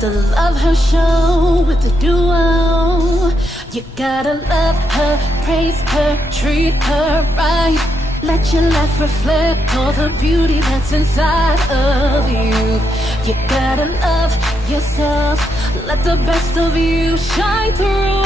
The Love Her Show with the duo. You gotta love her, praise her, treat her right. Let your life reflect all the beauty that's inside of you. You gotta love yourself. Let the best of you shine through.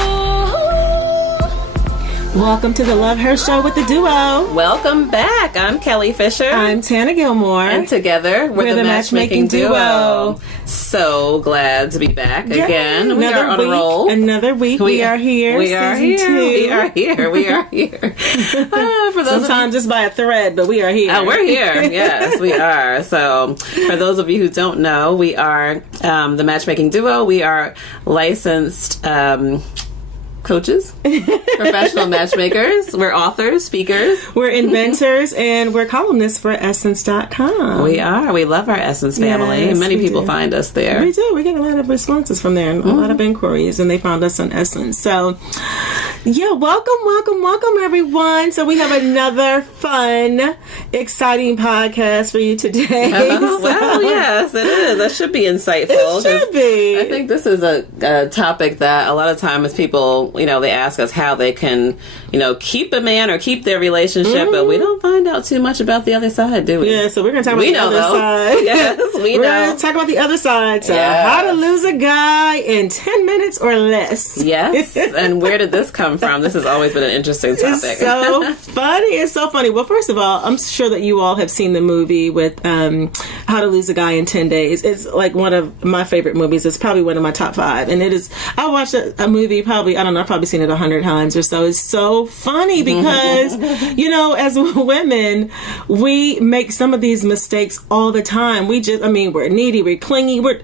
Welcome to the Love Her Show with the duo. Welcome back. I'm Kelly Fisher. I'm Tana Gilmore. And together we're the matchmaking duo. So glad to be back again. We are on a roll. Another week. We are here. We are here. 2. We are here. We are here. For those sometimes just by a thread, but we are here. We're here. Yes, we are. So for those of you who don't know, we are the matchmaking duo. We are licensed coaches, professional matchmakers. We're authors, speakers. We're inventors, and we're columnists for Essence.com. We are. We love our Essence family. Yes, many people find us there. We do. We get a lot of responses from there, and a lot of inquiries, and they found us on Essence. So, yeah, welcome, everyone. So we have another fun, exciting podcast for you today. Well, yes, it is. That should be insightful. It should be. I think this is a topic that a lot of times people, they ask us how they can, keep a man or keep their relationship, but we don't find out too much about the other side, do we? Yeah, so we're going to talk about the other side. Yes, we know. We're going to talk about the other side. So how to lose a guy in 10 minutes or less. Yes, and where did this come from? This has always been an interesting topic. It's so funny. It's so funny. Well, first of all, I'm sure that you all have seen the movie with How to Lose a Guy in 10 Days. It's like one of my favorite movies. It's probably one of my top 5. And it is, I watched a movie probably, I don't know, I've probably seen it 100 times or so. It's so funny because, as women, we make some of these mistakes all the time. We're needy, we're clingy, we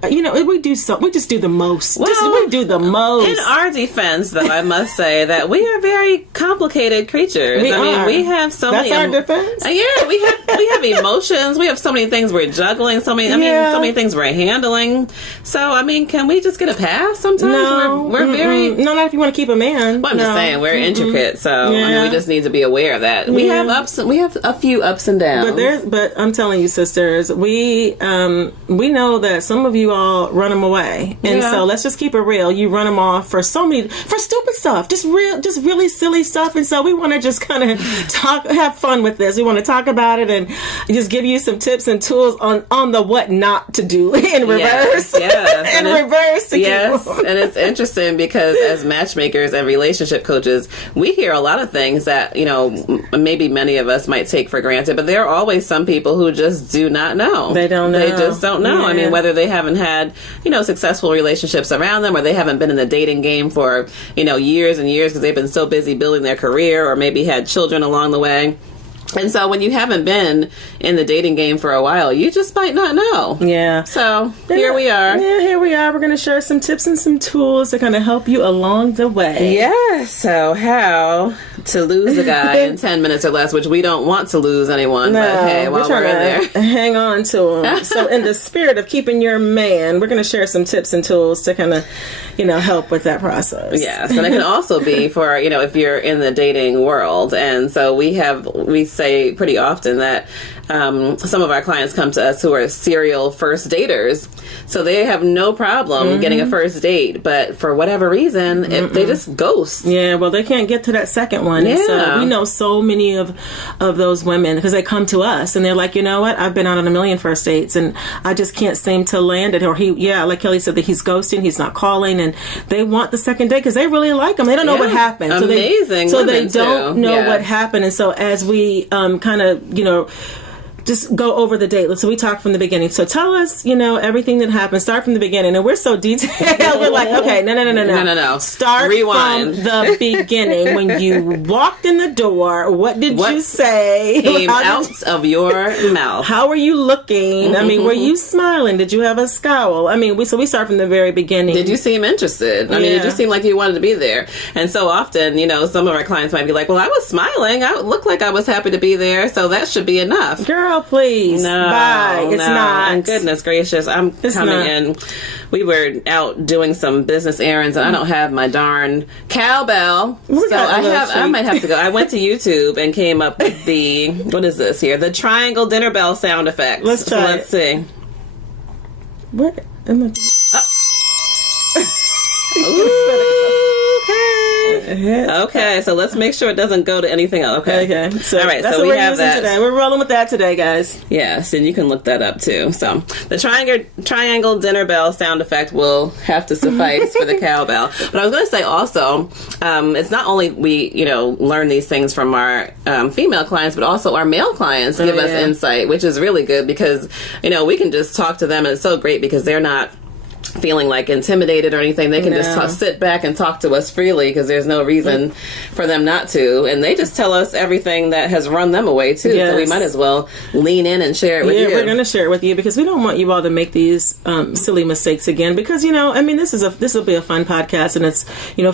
just do the most. Well, we do the most. In our defense, though, I must say that we are very complicated creatures. We have so many. That's our defense. Yeah, we have emotions. We have so many things we're juggling. So many things we're handling. So, can we just get a pass sometimes? No, we're very... No, not if you want to keep a man. Well, I'm just saying, we're intricate. So, we just need to be aware of that. We have a few ups and downs. But I'm telling you, sisters, we know that some of you all run them away. And so let's just keep it real. You run them off for stupid stuff. Just really silly stuff. And so we want to just kind of have fun with this. We want to talk about it and just give you some tips and tools on the what not to do in reverse. Yes. In reverse. Yes. And it's interesting because as matchmakers and relationship coaches, we hear a lot of things that, maybe many of us might take for granted, but there are always some people who just do not know. They don't know. They just don't know. Yeah. Whether they haven't had, successful relationships around them, or they haven't been in the dating game for, years and years because they've been so busy building their career, or maybe had children along the way. And so when you haven't been in the dating game for a while, you just might not know. Yeah. So here we are. Yeah, here we are. We're going to share some tips and some tools to kind of help you along the way. Yeah. So how to lose a guy in 10 minutes or less, which we don't want to lose anyone. No, but hey, while we're in there, hang on to him. So in the spirit of keeping your man, we're going to share some tips and tools to kind of, help with that process. Yes. And it can also be for, if you're in the dating world. And so we say pretty often that some of our clients come to us who are serial first daters. So they have no problem getting a first date, but for whatever reason, they just ghost. Yeah, well, they can't get to that second one. Yeah. So we know so many of those women because they come to us and they're like, you know what? I've been out on a million first dates and I just can't seem to land it. Or like Kelly said, that he's ghosting, he's not calling, and they want the second date because they really like him. They don't know what happened. Amazing. So they don't know what happened. And so as we kind of, just go over the date. So we talk from the beginning. So tell us, everything that happened. Start from the beginning. And we're so detailed. We're like, okay, no. Start Rewind. from the beginning. When you walked in the door, what did you say? Came out of your mouth. How were you looking? Were you smiling? Did you have a scowl? We start from the very beginning. Did you seem interested? Did you seem like you wanted to be there? And so often, some of our clients might be like, well, I was smiling. I looked like I was happy to be there. So that should be enough. Girl, please. Bye. It's not. And goodness gracious, it's coming in. We were out doing some business errands, and I don't have my darn cowbell. So I might have to go. I went to YouTube and came up with what is this here? The triangle dinner bell sound effect. Let's try. Let's see. What? Okay, so let's make sure it doesn't go to anything else. Okay. So all right, that's so what we we're have using that today. We're rolling with that today, guys. Yes, and you can look that up too. So the triangle dinner bell sound effect will have to suffice for the cowbell. But I was going to say also, it's not only we learn these things from our female clients, but also our male clients give us insight, which is really good because we can just talk to them, and it's so great because they're not feeling like intimidated or anything. They can just sit back and talk to us freely because there's no reason for them not to, and they just tell us everything that has run them away too. So we might as well lean in and share it with you. We're going to share it with you because we don't want you all to make these silly mistakes again, because this will be a fun podcast and it's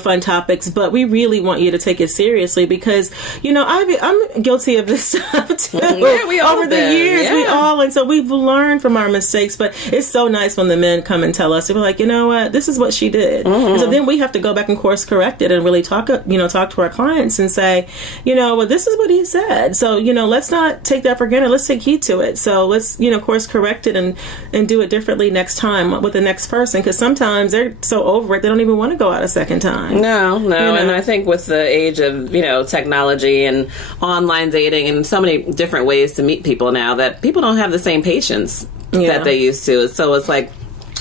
fun topics, but we really want you to take it seriously because I'm guilty of this stuff too. We all over the years. We all, and so we've learned from our mistakes, but it's so nice when the men come and tell us, we're like, you know what, this is what she did. And so then we have to go back and course correct it and really talk to our clients and say, this is what he said. So, let's not take that for granted. Let's take heed to it. So let's, course correct it and do it differently next time with the next person. Because sometimes they're so over it, they don't even want to go out a second time. No. And I think with the age of, technology and online dating and so many different ways to meet people now, that people don't have the same patience that they used to. So it's like,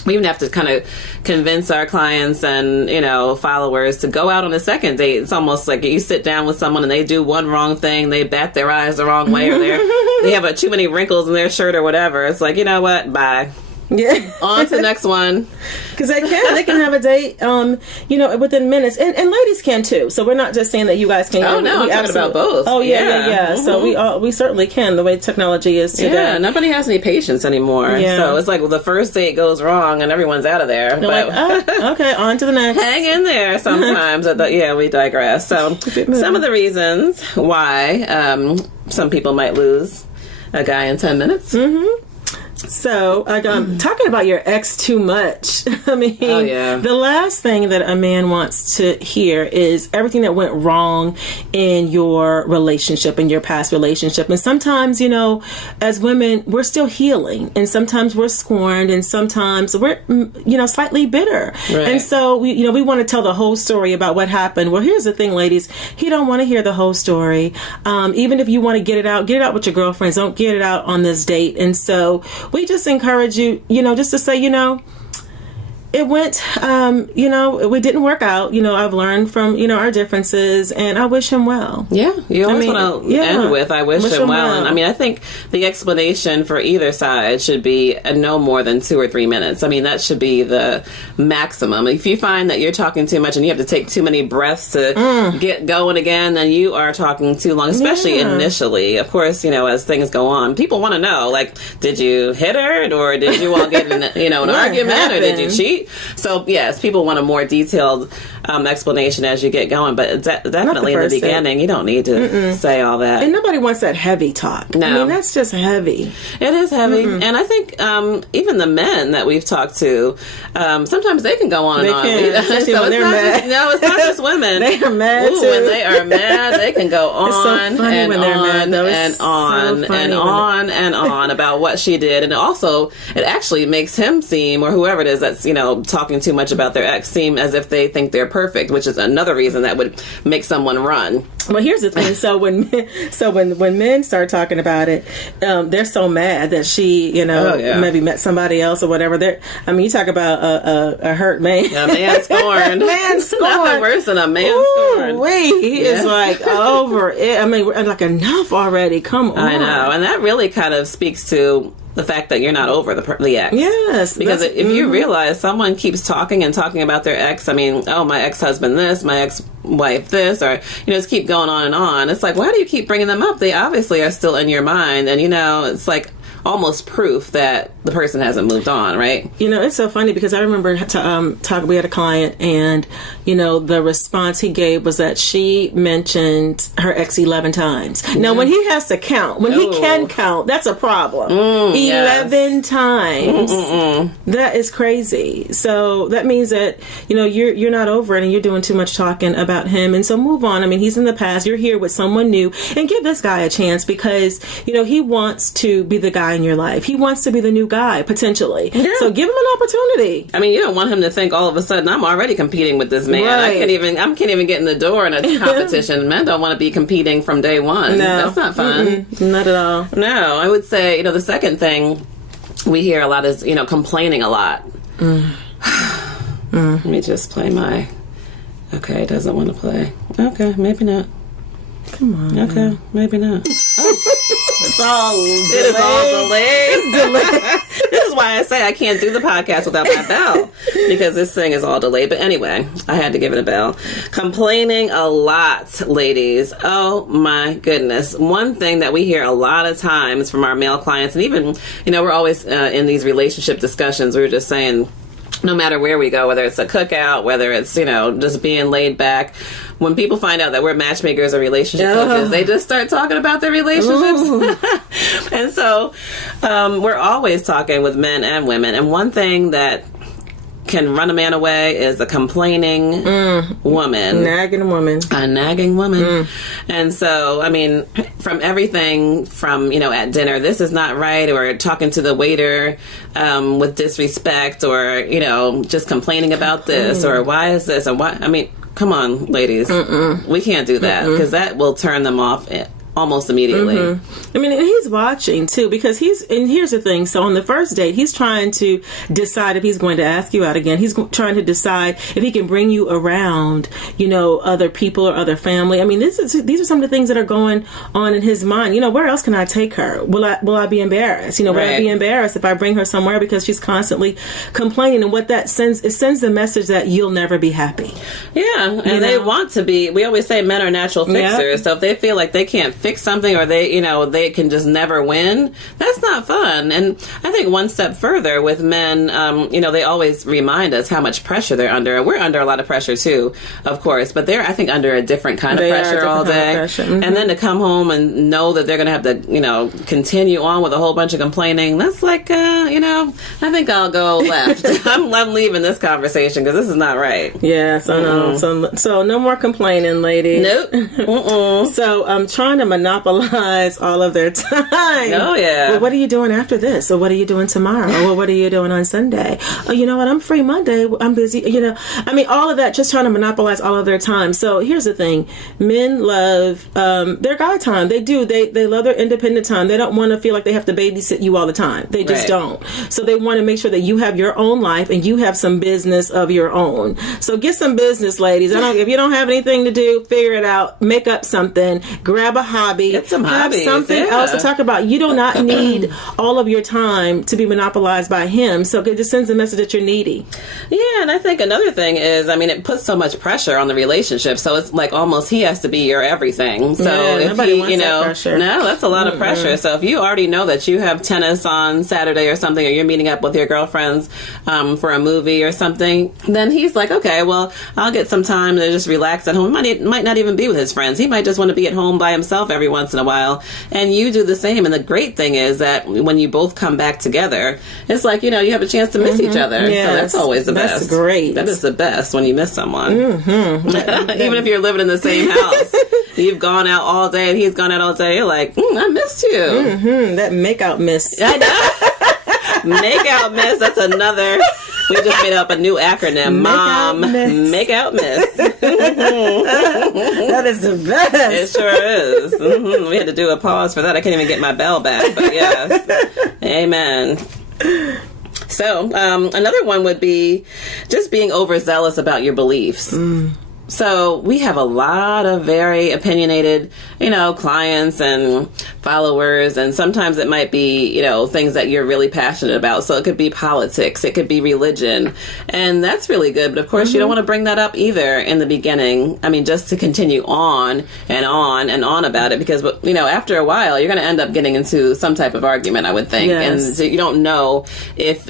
we even have to kind of convince our clients and, followers to go out on a second date. It's almost like you sit down with someone and they do one wrong thing, they bat their eyes the wrong way, or they have too many wrinkles in their shirt or whatever. It's like, you know what? Bye. Yeah. On to the next one. Because they can have a date, within minutes, and ladies can too. So we're not just saying that you guys can. Oh no, I'm talking about both. Oh yeah. Mm-hmm. So we certainly can. The way technology is today. Yeah, nobody has any patience anymore. Yeah. So it's like, well, the first date goes wrong and everyone's out of there. But okay, on to the next. Hang in there. Sometimes, we digress. So some of the reasons why some people might lose a guy in 10 minutes. Mm-hmm. So, talking about your ex too much. I mean, the last thing that a man wants to hear is everything that went wrong in your relationship, in your past relationship. And sometimes, as women, we're still healing. And sometimes we're scorned. And sometimes we're, slightly bitter. Right. And so, we want to tell the whole story about what happened. Well, here's the thing, ladies. He don't want to hear the whole story. Even if you want to get it out with your girlfriends. Don't get it out on this date. And so, we just encourage you, just to say, it went, we didn't work out. I've learned from, our differences, and I wish him well. Yeah. You always want to end with, I wish him well. And I think the explanation for either side should be no more than 2 or 3 minutes. That should be the maximum. If you find that you're talking too much and you have to take too many breaths to get going again, then you are talking too long, especially initially. Of course, as things go on, people want to know, like, did you hit her, or did you all get in an argument, happened? Or did you cheat? So, yes, people want a more detailed explanation as you get going, but definitely in the beginning, you don't need to say all that. And nobody wants that heavy talk. No. That's just heavy. It is heavy. And I think even the men that we've talked to, sometimes they can go on and on. So when they're mad. It's not just women. They are mad, too. When they are mad, they can go on and on and on about what she did. And also, it actually makes him seem, or whoever it is that's, talking too much about their ex, seem as if they think they're perfect, which is another reason that would make someone run. Well, here's the thing. So when men start talking about it, they're so mad that she, maybe met somebody else or whatever. You talk about a hurt man. A man scorned. Man scorned. Nothing worse than a man scorned. He is like over it. Like enough already. Come on. I know, and that really kind of speaks to the fact that you're not over the ex. Yes. Because if you realize someone keeps talking about their ex, my ex-husband this, my ex-wife this, or, just keep going on and on. It's like, why do you keep bringing them up? They obviously are still in your mind. And, it's like almost proof that the person hasn't moved on, right? It's so funny because I remember we had a client, and, the response he gave was that she mentioned her ex 11 times. Now, when he has to count, when he can count, that's a problem. 11 times. That is crazy. So that means that, you're not over it and you're doing too much talking about him. And so move on. He's in the past. You're here with someone new, and give this guy a chance because, he wants to be the guy guy in your life. He wants to be the new guy, potentially. Yeah. So give him an opportunity. I mean, you don't want him to think all of a sudden I'm already competing with this man. Right. I can't even get in the door in a competition. Men don't want to be competing from day one. No. That's not fun. Mm-mm. Not at all. No, I would say, the second thing we hear a lot is, complaining a lot. Let me just play my... Okay, it doesn't want to play. Okay, maybe not. Come on. Okay, maybe not. It's all It is all delayed. It's delayed. This is why I say I can't do the podcast without my bell, because this thing is all delayed. But anyway, I had to give it a bell. Complaining a lot, ladies. Oh my goodness. One thing that we hear a lot of times from our male clients, and even, we're always in these relationship discussions, we were just saying, no matter where we go, whether it's a cookout, whether it's, just being laid back, when people find out that we're matchmakers or relationship coaches, they just start talking about their relationships. And so we're always talking with men and women. And one thing that can run a man away is a complaining woman. Nagging woman. A nagging woman. And so, from everything from, at dinner, this is not right, or talking to the waiter with disrespect, or, just complaining about this, or why is this, and why, come on, ladies. We can't do that, because that will turn them off almost immediately. And he's watching too, because and here's the thing. So on the first date, he's trying to decide if he's going to ask you out again. He's trying to decide if he can bring you around, other people or other family. These are some of the things that are going on in his mind. Where else can I take her? Will I be embarrassed? Will I be embarrassed if I bring her somewhere because she's constantly complaining? And what that sends, it sends the message that you'll never be happy. Yeah. And they want to be, we always say men are natural fixers. Yep. So if they feel like they can't fix something, or they can just never win, that's not fun. And I think one step further with men, they always remind us how much pressure they're under. We're under a lot of pressure too, of course, but they're, I think, under a different kind of pressure all day. And then to come home and know that they're going to have to, continue on with a whole bunch of complaining, that's like, I think I'll go left. I'm leaving this conversation, because this is not right. Yeah, so no more complaining, ladies. Nope. So I'm trying to monopolize all of their time. Oh, yeah. Well, what are you doing after this? Or what are you doing tomorrow? Well, what are you doing on Sunday? Oh, you know what? I'm free Monday. I'm busy. All of that, just trying to monopolize all of their time. So here's the thing. Men love their guy time. They do. They love their independent time. They don't want to feel like they have to babysit you all the time. They just don't. So they want to make sure that you have your own life and you have some business of your own. So get some business, ladies. If you don't have anything to do, figure it out. Make up something. Grab a hobby. Get some hobbies. Have something else to talk about. You do not need all of your time to be monopolized by him. So it just sends a message that you're needy. Yeah, and I think another thing is, it puts so much pressure on the relationship. So it's like almost he has to be your everything. So if nobody he, wants that pressure. No, that's a lot of pressure. So if you already know that you have tennis on Saturday or something, or you're meeting up with your girlfriends for a movie or something, then he's like, okay, well, I'll get some time to just relax at home. Might not even be with his friends. He might just want to be at home by himself every once in a while. And you do the same. And the great thing is that when you both come back together, it's like, you have a chance to miss each other. Yes. So that's always the best. That's great. That is the best when you miss someone. Even if you're living in the same house. You've gone out all day and he's gone out all day. You're like, I missed you. That make-out miss. I know. Make-out miss. That's another... We just made up a new acronym. MOM. Make-out miss. That is the best. It sure is. We had to do a pause for that. I can't even get my bell back. But yes. Amen. So another one would be just being overzealous about your beliefs. So we have a lot of very opinionated, clients and followers, and sometimes it might be, things that you're really passionate about. So it could be politics, it could be religion, and that's really good. But of course, you don't want to bring that up either in the beginning. Just to continue on and on and on about it, because, after a while, you're going to end up getting into some type of argument, I would think. Yes. And so you don't know if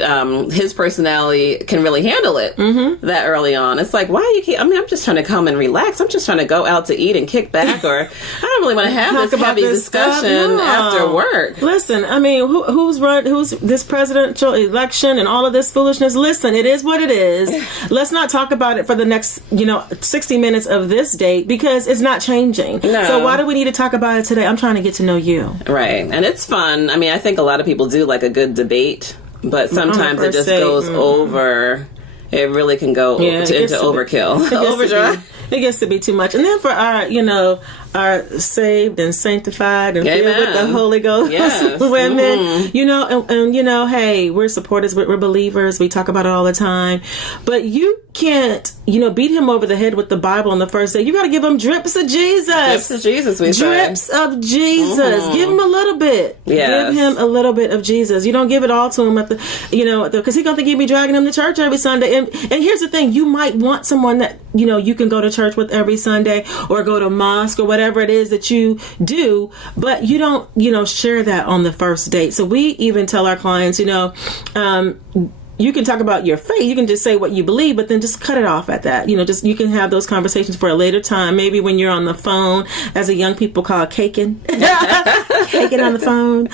his personality can really handle it that early on. It's like, why you keep, I'm just trying to come and relax. I'm just trying to go out to eat and kick back, or I don't really want to have this heavy discussion after work. Listen, I mean, who's this presidential election and all of this foolishness? Listen, it is what it is. Let's not talk about it for the next, 60 minutes of this date, because it's not changing. No. So why do we need to talk about it today? I'm trying to get to know you. Right. And it's fun. I mean, I think a lot of people do like a good debate, but sometimes it just goes over. It really can go into overkill. Overdrive. It gets to be too much. And then for our saved and sanctified and filled with the Holy Ghost women, and hey, we're supporters, we're believers, we talk about it all the time. But you can't, beat him over the head with the Bible on the first day. You got to give him drips of Jesus. Drips of Jesus, we say. Drips of Jesus. Give him a little bit. Yes. Give him a little bit of Jesus. You don't give it all to him because he's going to think you be dragging him to church every Sunday. And here's the thing, you might want someone that, you can go to church with every Sunday or go to mosque or whatever it is that you do, but you don't, share that on the first date. So we even tell our clients, you can talk about your faith. You can just say what you believe, but then just cut it off at that. You can have those conversations for a later time. Maybe when you're on the phone, as a young people call it, caking. Caking on the phone.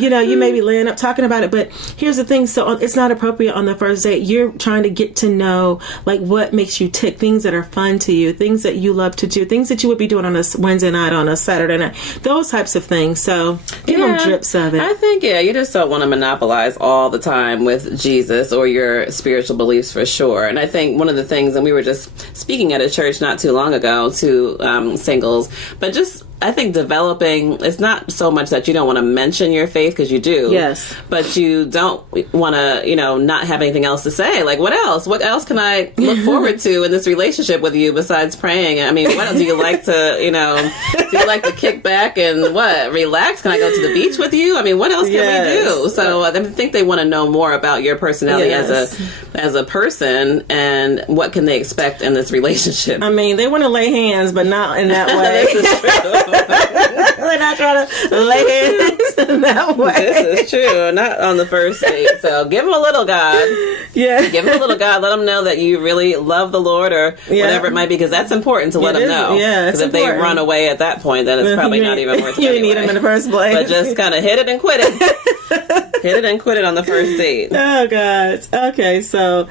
You may be laying up talking about it, but here's the thing. So it's not appropriate on the first date. You're trying to get to know, like, what makes you tick, things that are fun to you, things that you love to do, things that you would be doing on a Wednesday night, on a Saturday night, those types of things. So give them drips of it. I think, you just don't want to monopolize all the time with Jesus or your spiritual beliefs, for sure. And I think one of the things, and we were just speaking at a church not too long ago to singles, but just I think developing, it's not so much that you don't want to mention your faith, because you do. Yes. But you don't want to, not have anything else to say. Like, what else? What else can I look forward to in this relationship with you besides praying? I mean, what else do you like to, do you like to kick back and relax? Can I go to the beach with you? I mean, what else can we do? So I think they want to know more about your personality as a person, and what can they expect in this relationship. I mean, they want to lay hands, but not in that way. This is true. They're not trying to lay hands in that way. This is true. Not on the first date. So give them a little God. Yeah. Give them a little God. Let them know that you really love the Lord, or whatever it might be, because that's important to let them know. Yeah, because if they run away at that point, then it's probably not even worth it. You need them in the first place. But just kind of hit it and quit it. Hit it and quit it on the first date. Oh, God. Okay, so...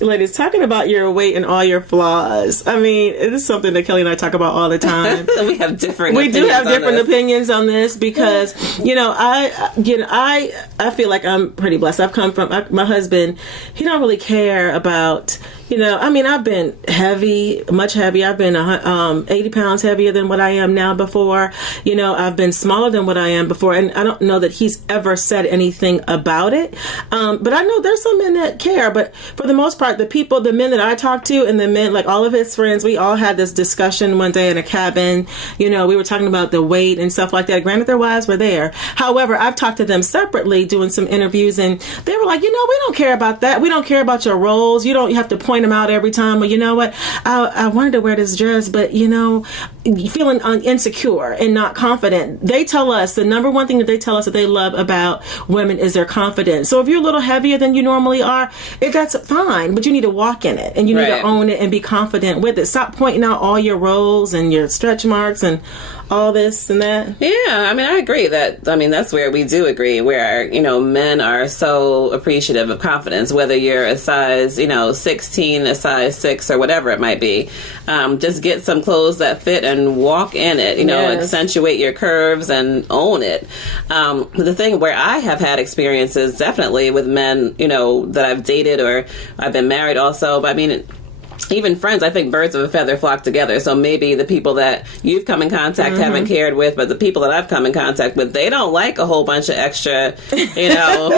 ladies, talking about your weight and all your flaws. I mean, it is something that Kelly and I talk about all the time. We have different. We do have different opinions on this, because I feel like I'm pretty blessed. I've come from my husband. He don't really care about. I mean, I've been heavy, much heavier. I've been 80 pounds heavier than what I am now before. I've been smaller than what I am before. And I don't know that he's ever said anything about it. But I know there's some men that care. But for the most part, the men that I talk to, and the men, like all of his friends, we all had this discussion one day in a cabin. We were talking about the weight and stuff like that. Granted, their wives were there. However, I've talked to them separately doing some interviews, and they were like, we don't care about that. We don't care about your roles. You have to point them out every time. Well, you know what? I wanted to wear this dress, but feeling insecure and not confident. They tell us, the number one thing that they tell us that they love about women is their confidence. So if you're a little heavier than you normally are, that's fine, but you need to walk in it, and you need to own it and be confident with it. Stop pointing out all your roles and your stretch marks and all this and that. Yeah, I mean, I agree that's where we do agree, where, men are so appreciative of confidence, whether you're a size, 16, a size 6, or whatever it might be. Just get some clothes that fit and walk in it, accentuate your curves and own it. The thing where I have had experiences definitely with men, that I've dated or I've been married also, but I mean, even friends, I think birds of a feather flock together. So maybe the people that you've come in contact haven't cared with, but the people that I've come in contact with, they don't like a whole bunch of extra,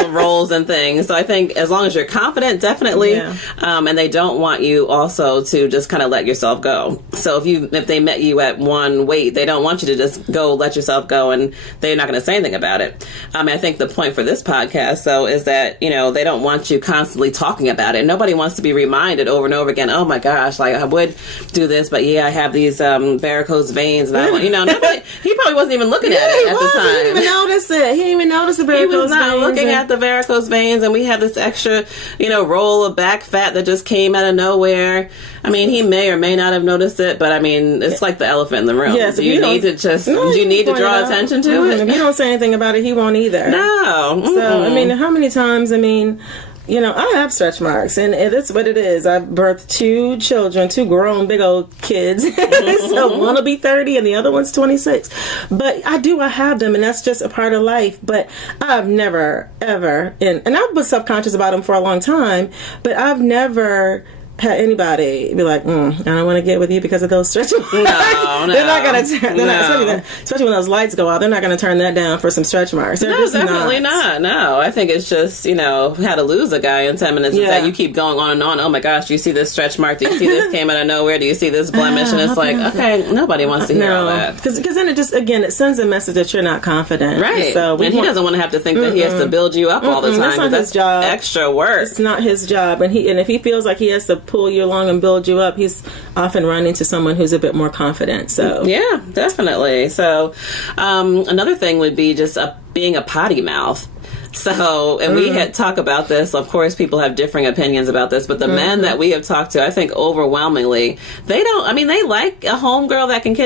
roles and things. So I think as long as you're confident, definitely, and they don't want you also to just kind of let yourself go. So if they met you at one weight, they don't want you to just go let yourself go, and they're not going to say anything about it. I think the point for this podcast, though, is that, they don't want you constantly talking about it. Nobody wants to be reminded over and over again, oh my gosh, like I would do this, but yeah, I have these varicose veins, and I want, he probably wasn't even looking at it at the time. He didn't even notice it. He didn't even notice the varicose veins. He was not looking at the varicose veins, and we have this extra, roll of back fat that just came out of nowhere. I mean, he may or may not have noticed it, but I mean, it's like the elephant in the room. Yes, do you need to draw attention to it? If you don't say anything about it, he won't either. No. So, I mean, how many times, I have stretch marks, and it's what it is. I've birthed 2 children, 2 grown, big old kids. So one will be 30 and the other one's 26. But I have them, and that's just a part of life. But I've never, ever, and I was self-conscious about them for a long time, but I've never had anybody be like, I don't want to get with you because of those stretch marks. No. They're not going to turn, especially when those lights go out, they're not going to turn that down for some stretch marks. They're no, definitely not. No, I think it's just, how to lose a guy in 10 minutes. Is that you keep going on and on. Oh my gosh, do you see this stretch mark? Do you see this came out of nowhere? Do you see this blemish? And it's like, okay, nobody wants to hear all that. Because then it just, again, it sends a message that you're not confident. Right. So he doesn't want to have to think that he has to build you up all the time. That's not his job. Extra work. It's not his job. And if he feels like he has to pull you along and build you up, he's often run into someone who's a bit more confident. So yeah, definitely. So another thing would be just being a potty mouth. So, and we had talk about this. Of course, people have differing opinions about this, but the men that we have talked to, I think overwhelmingly, they like a homegirl that can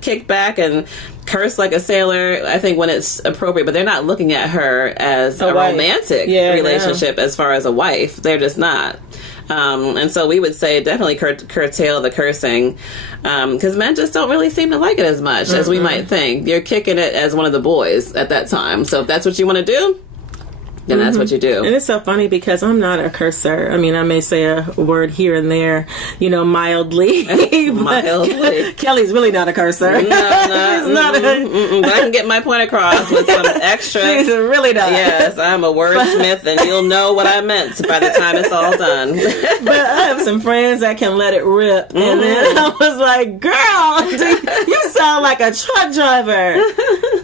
kick back and curse like a sailor, I think, when it's appropriate, but they're not looking at her as a romantic relationship as far as a wife. They're just not. And so we would say definitely curtail the cursing, because men just don't really seem to like it as much as we might think. You're kicking it as one of the boys at that time. So if that's what you want to do, then that's what you do. And it's so funny because I'm not a cursor. I mean, I may say a word here and there, mildly. Mildly. Kelly's really not a cursor. No, he's not. But I can get my point across with some extra. She's really not. Yes, I'm a wordsmith, and you'll know what I meant by the time it's all done. But I have some friends that can let it rip. And then I was like, girl, you sound like a truck driver.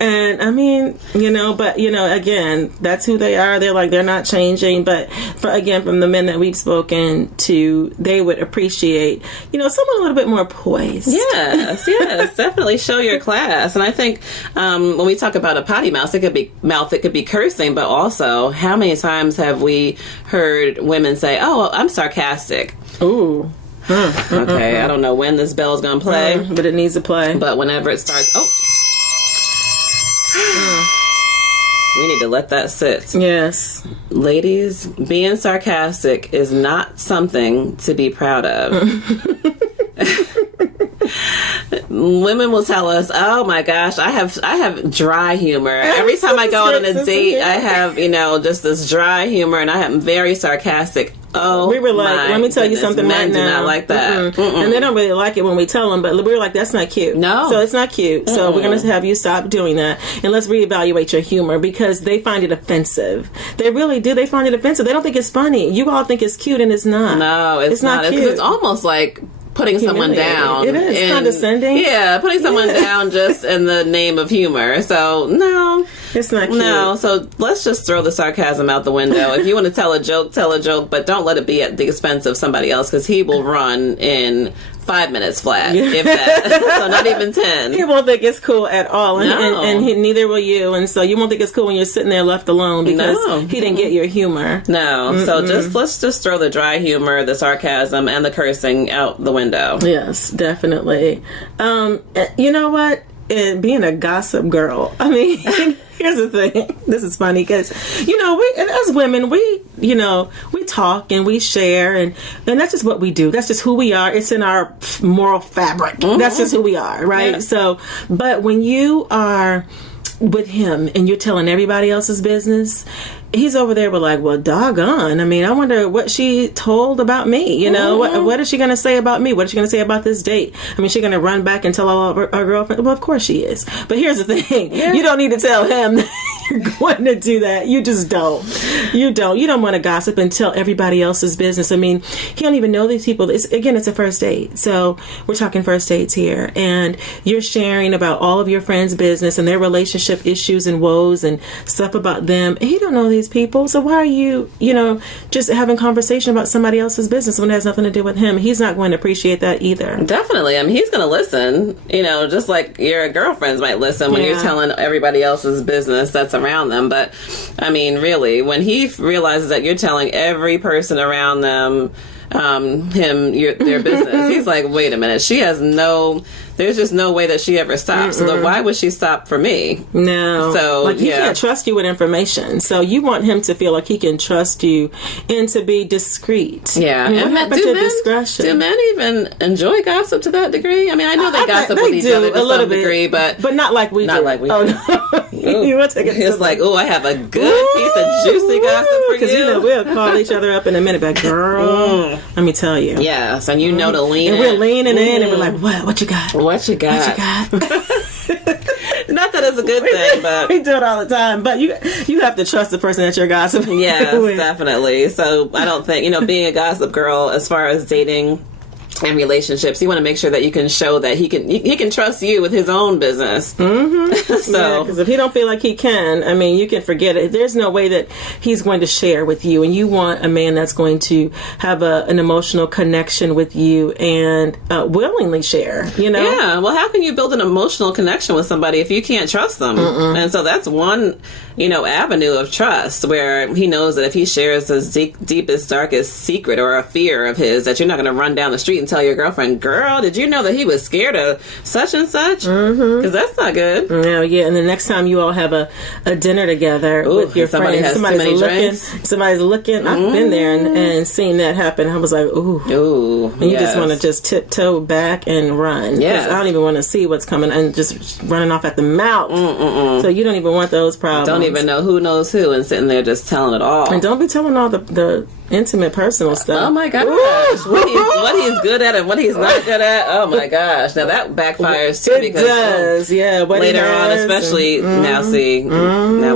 And I mean, but again, that's who they are. They're not changing. But from the men that we've spoken to, they would appreciate, someone a little bit more poised. Yes, definitely show your class. And I think when we talk about a potty mouth, it could be cursing, but also how many times have we heard women say, "Oh, I'm sarcastic." Ooh. Okay, I don't know when this bell's gonna play, but it needs to play. But whenever it starts, we need to let that sit. Yes. Ladies, being sarcastic is not something to be proud of. Women will tell us, "Oh my gosh, I have dry humor. Every time I go on a date, I have, just this dry humor, and I am very sarcastic." Oh, we were like, let me tell you something right now. Men do not like that. And they don't really like it when we tell them, but we were like, that's not cute. No. So it's not cute. So we're going to have you stop doing that. And let's reevaluate your humor, because they find it offensive. They really do. They find it offensive. They don't think it's funny. You all think it's cute, and it's not. No, it's not cute. It's almost like putting someone down. It is condescending. Yeah, putting someone down just in the name of humor. So, no. It's not cute. No, so let's just throw the sarcasm out the window. If you want to tell a joke, but don't let it be at the expense of somebody else, because he will run in 5 minutes flat, if that. So not even 10. He won't think it's cool at all. And neither will you. And so you won't think it's cool when you're sitting there left alone, because he didn't get your humor. No. So let's just throw the dry humor, the sarcasm, and the cursing out the window. Yes, definitely. You know what? Being a gossip girl. I mean, here's the thing. This is funny because, we as women, we talk and we share, and that's just what we do. That's just who we are. It's in our moral fabric. That's just who we are, right? Yeah. So, but when you are with him and you're telling everybody else's business, he's over there with like, well, doggone. I mean, I wonder what she told about me. What is she going to say about me? What is she going to say about this date? I mean, she's going to run back and tell all of her girlfriends? Well, of course she is. But here's the thing. Yeah. You don't need to tell him you're going to do that. You just don't. You don't. You don't want to gossip and tell everybody else's business. I mean, he don't even know these people. It's a first date. So we're talking first dates here. And you're sharing about all of your friends' business and their relationship issues and woes and stuff about them. And he don't know these people. So why are you, just having conversation about somebody else's business when it has nothing to do with him? He's not going to appreciate that either. Definitely. I mean, he's going to listen, just like your girlfriends might listen when you're telling everybody else's business that's around them. But I mean, really, when he realizes that you're telling every person around them, their business, he's like, wait a minute, there's just no way that she ever stops. So why would she stop for me? No. So he can't trust you with information. So you want him to feel like he can trust you and to be discreet. Yeah. What happened to discretion? Do men even enjoy gossip to that degree? I mean, I know they gossip with each other to some degree, but not like we do. Not like we do. Oh, no. You want to take it it's like, I have a good piece of juicy gossip for you. Because we'll call each other up in a minute, but girl, let me tell you. Yes, and to lean and in. We're leaning in and we're like, what you got? What you got? What you got? Not that it's a good thing, but we do it all the time. But you have to trust the person that you're gossiping. Yes, definitely. So I don't think, being a gossip girl as far as dating and relationships, you want to make sure that you can show that he can trust you with his own business. So because if he don't feel like he can, I mean, you can forget it. There's no way that he's going to share with you, and you want a man that's going to have an emotional connection with you and willingly share. Yeah. Well, how can you build an emotional connection with somebody if you can't trust them? And so that's one avenue of trust, where he knows that if he shares his deepest, darkest secret or a fear of his, that you're not going to run down the street and tell your girlfriend, girl, did you know that he was scared of such and such? Because that's not good. Yeah. And the next time you all have a dinner together with your friends, somebody's looking. I've been there and seen that happen. I was like, ooh. And you just want to just tiptoe back and run. Yeah. I don't even want to see what's coming and just running off at the mouth. So you don't even want those problems. Don't even know who knows who and sitting there just telling it all. And don't be telling all the intimate personal stuff. Oh my gosh. What he's good at and what he's not good at. Oh my gosh. Now that backfires too. It does. Yeah. Later on, especially now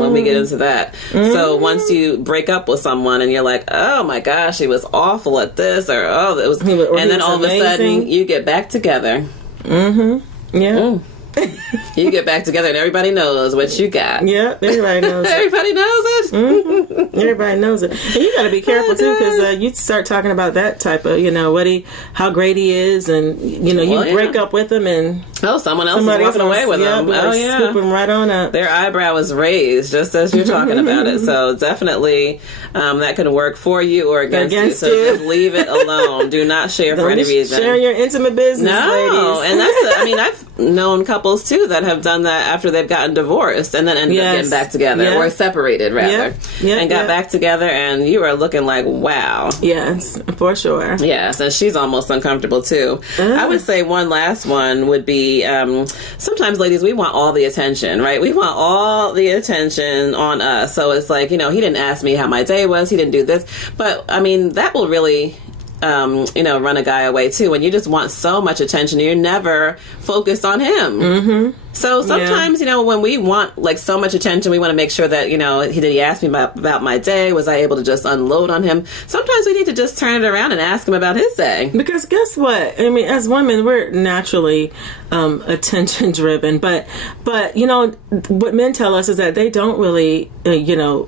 when we get into that. So once you break up with someone and you're like, oh my gosh, he was awful at this, or it was, and then all of a sudden you get back together. Yeah. You get back together and everybody knows what you got. Yeah, everybody knows it. Everybody knows it. Everybody knows it. And you got to be careful too, because you start talking about that type of, how great he is, and you break up with him, and someone else is walking away with him. Scoop him right on up. Their eyebrow is raised just as you're talking about it. So definitely, that can work for you or against you. So just leave it alone. Do not share for any reason. Share your intimate business, ladies. And that's I've known couples too that have done that after they've gotten divorced and then ended up getting back together, or separated rather, and got back together, and you are looking like, wow. Yes, for sure. Yes, and she's almost uncomfortable too. I would say one last one would be, sometimes ladies, we want all the attention, right? We want all the attention on us. So it's like, he didn't ask me how my day was, he didn't do this. But I mean, that will really run a guy away too, when you just want so much attention, you're never focused on him. So sometimes, when we want like so much attention, we want to make sure that, he asked me about my day. Was I able to just unload on him? Sometimes we need to just turn it around and ask him about his day. Because guess what? I mean, as women, we're naturally attention driven, but what men tell us is that they don't really,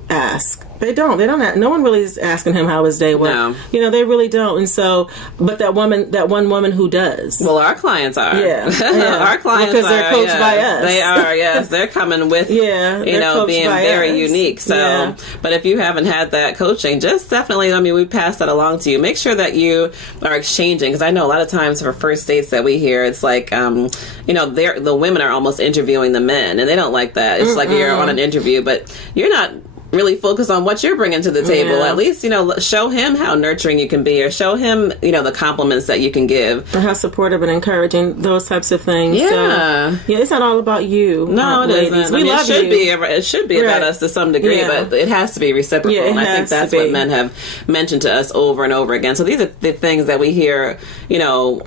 ask. They don't. No one really is asking him how his day was. No. They really don't. And so, but that one woman who does. Well, our clients are. Yeah. Our clients because they're coached by us. They are. Yes, they're coming with. Being very unique. So, but if you haven't had that coaching, just definitely. We pass that along to you. Make sure that you are exchanging, because I know a lot of times for first dates that we hear, it's like, the women are almost interviewing the men, and they don't like that. It's like you're on an interview, but you're not really focus on what you're bringing to the table. Yeah. At least, show him how nurturing you can be, or show him, the compliments that you can give. And how supportive and encouraging, those types of things. Yeah. So, it's not all about you. No, it ladies. isn't. We love you. It should be about Right. us to some degree, Yeah. but it has to be reciprocal. Yeah, it and I think has to that's be. what men have mentioned to us over and over again. So these are the things that we hear,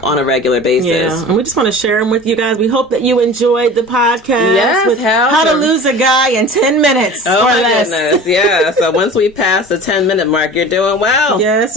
on a regular basis. Yeah, and we just want to share them with you guys. We hope that you enjoyed the podcast Yes, with how to lose a guy in 10 minutes Oh or my less. goodness! Yeah. So once we pass the 10-minute mark, you're doing well. Yes.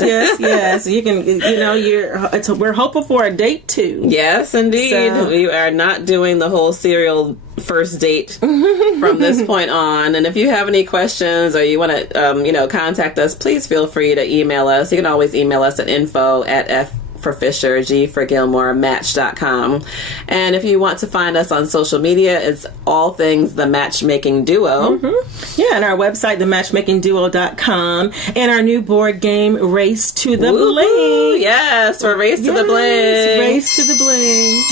You can, we're hoping for a date too. Yes, indeed. So- We are not doing the whole serial first date from this point on. And if you have any questions or you want to, contact us, please feel free to email us. You can always email us at info@f for Fisher, G for Gilmore, Match.com. And if you want to find us on social media, it's all things The Matchmaking Duo. Yeah, and our website, thematchmakingduo.com, and our new board game, Race to the Woo-hoo! Bling. Yes, for Race to the Yes, Bling. Race to the Bling.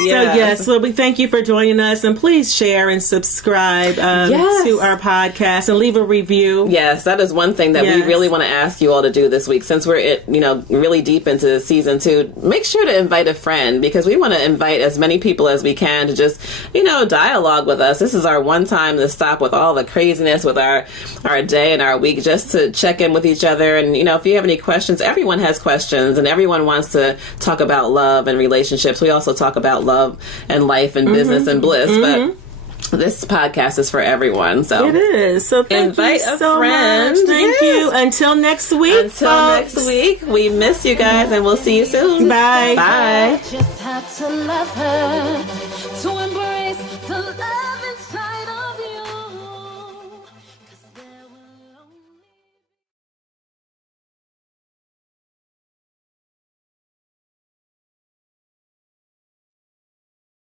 Yes. So we thank you for joining us, and please share and subscribe to our podcast and leave a review. Yes, that is one thing that we Yes. really want to ask you all to do this week. Since we're, really deep into season 2, make sure to invite a friend, because we want to invite as many people as we can to just, dialogue with us. This is our one time to stop with all the craziness with our day and our week, just to check in with each other. And, if you have any questions, everyone has questions, and everyone wants to talk about love and relationships. We also talk about love and life and business and bliss, but this podcast is for everyone. So It is. So thank Invite you a so friend. much. Thank Yes. you. Until next week, until folks. next week, we miss you guys, and we'll see you soon. Bye. Bye. Just had to love her to embrace.